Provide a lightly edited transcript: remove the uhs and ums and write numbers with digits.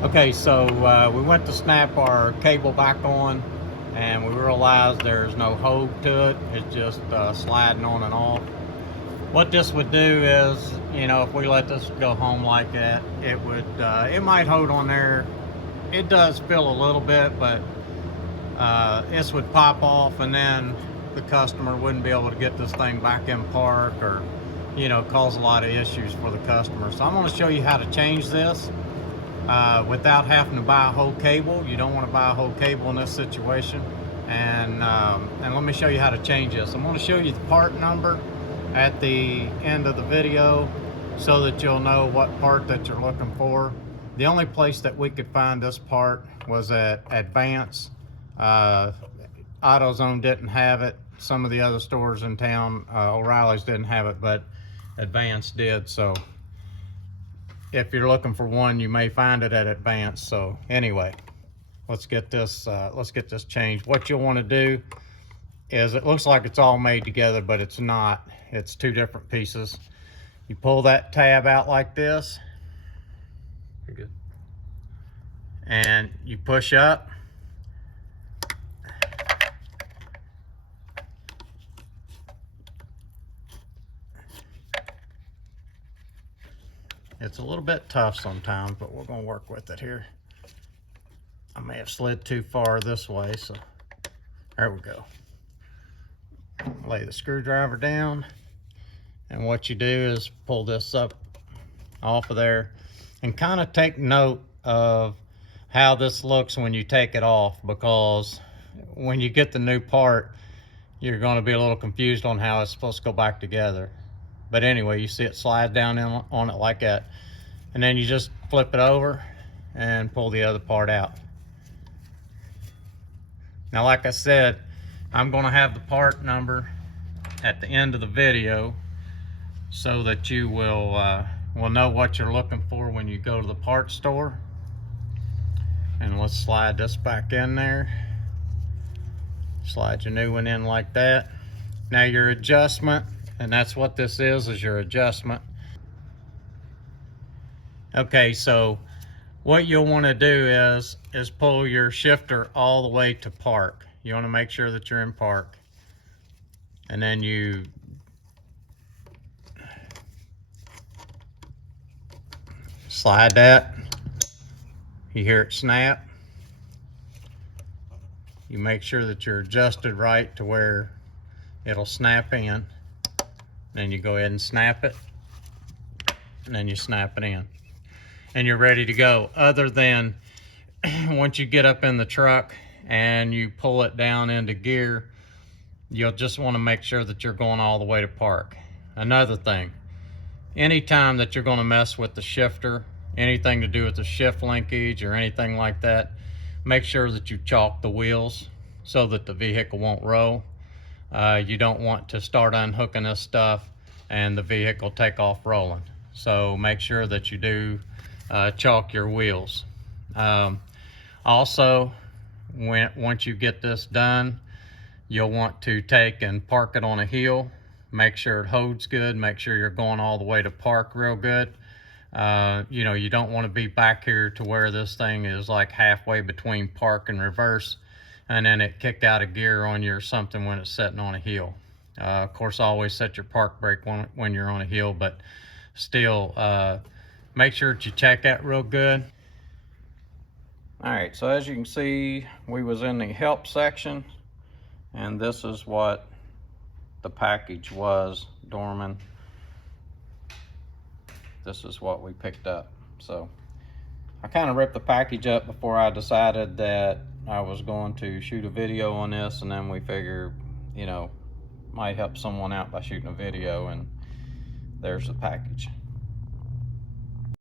Okay, so we went to snap our cable back on, and we realized there's no hold to it. It's just sliding on and off. What this would do is, if we let this go home like that, it might hold on there. It does fill a little bit, but this would pop off, and then the customer wouldn't be able to get this thing back in park, or cause a lot of issues for the customer. So I'm going to show you how to change this without having to buy a whole cable. You don't want to buy a whole cable in this situation. And let me show you how to change this. I'm going to show you the part number at the end of the video so that you'll know what part that you're looking for. The only place that we could find this part was at Advance. AutoZone didn't have it. Some of the other stores in town, O'Reilly's didn't have it, but Advance did. So if you're looking for one, you may find it at Advance. So anyway, let's get this changed. What you'll want to do is, it looks like it's all made together, but it's not. It's two different pieces. You pull that tab out like this. Very good. And you push up. It's a little bit tough sometimes, but we're going to work with it here. I may have slid too far this way, so there we go. Lay the screwdriver down, and what you do is pull this up off of there, and kind of take note of how this looks when you take it off, because when you get the new part, you're going to be a little confused on how it's supposed to go back together. But anyway, you see it slide down on it like that, and then you just flip it over and pull the other part out. Now, like I said, I'm going to have the part number at the end of the video so that you will know what you're looking for when you go to the parts store. And let's slide this back in there. Slide your new one in like that. Now your adjustment, and that's what this is your adjustment. Okay, so what you'll want to do is pull your shifter all the way to park. You want to make sure that you're in park, and then you slide that. You hear it snap. You make sure that you're adjusted right to where it'll snap in. Then you go ahead and snap it, and then you snap it in, and you're ready to go. Other than once you get up in the truck and you pull it down into gear, you'll just want to make sure that you're going all the way to park. Another thing, anytime that you're going to mess with the shifter, anything to do with the shift linkage or anything like that, make sure that you chalk the wheels so that the vehicle won't roll. You don't want to start unhooking this stuff and the vehicle take off rolling. So make sure that you do chalk your wheels. Also, once you get this done, you'll want to take and park it on a hill. Make sure it holds good. Make sure you're going all the way to park real good. You don't want to be back here to where this thing is like halfway between park and reverse, and then it kicked out of gear on you or something when it's sitting on a hill. Of course, always set your park brake when you're on a hill, but still, make sure that you check that real good. All right, so as you can see, we was in the help section, and this is what the package was, Dorman. This is what we picked up. So I kind of ripped the package up before I decided that I was going to shoot a video on this, and then we figure, might help someone out by shooting a video, and there's the package.